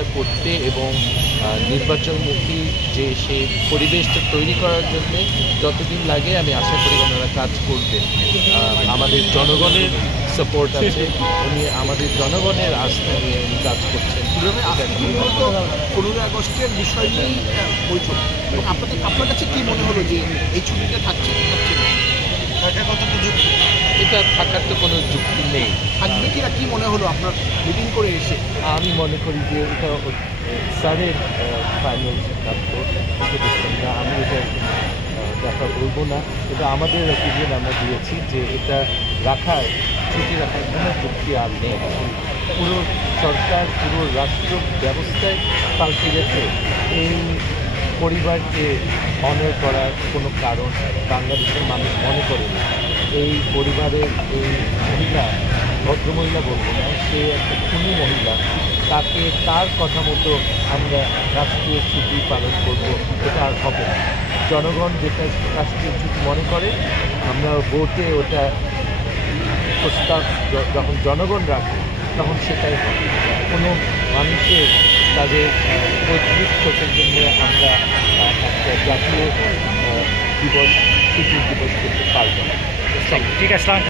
ব্যবস্থা করতে এবং নির্বাচনমুখী যে সেই পরিবেশটা তৈরি করার জন্য যতদিন লাগে আমি আশা করি ওনারা কাজ করবেন। আমাদের জনগণের সাপোর্ট আছে, উনি আমাদের জনগণের আস্থা নিয়ে উনি কাজ করছেন। 15 আগস্টের বিষয় নিয়েই বৈঠক, এবং আপনার কাছে কি মনে হলো যে এই ছুটিটা থাকছে থাকার কতটা যুক্তি? এটা থাকার তো কোনো যুক্তি নেই। থাকবে কিনা কি মনে হলো আপনার মিটিং করে এসে? আমি মনে করি যে এটা স্যারের ফাইনাল সিদ্ধান্ত, না আমি এটা ব্যাপার বলবো না। এটা আমাদের অপিনিয়ন আমরা দিয়েছি যে এটা রাখার ছুটি রাখার কোনো যুক্তি আর নেই। পুরো সরকার পুরো রাষ্ট্র ব্যবস্থায় পাল্টে গেছে। এই পরিবারকে অনার করার কোনো কারণ বাংলাদেশের মানুষ মনে করে না। এই পরিবারের এই মহিলা, ভদ্রমহিলা বলবো না, সে একটা খুনি মহিলা, তাকে তার কথা মতো আমরা রাষ্ট্রীয় ছুটি পালন করব, এটা আর হবে না। জনগণ যেটা রাষ্ট্রীয় ছুটি মনে করে, আমরা ভোটে ওটা প্রস্তাব যখন জনগণ রাখে তখন সেটাই হবে। কোনো মানুষের তাদের পৈতৃক শোকের জন্য আমরা একটা জাতীয় দিবস, ছুটির দিবস করতে পারব না। ঠিক আছে।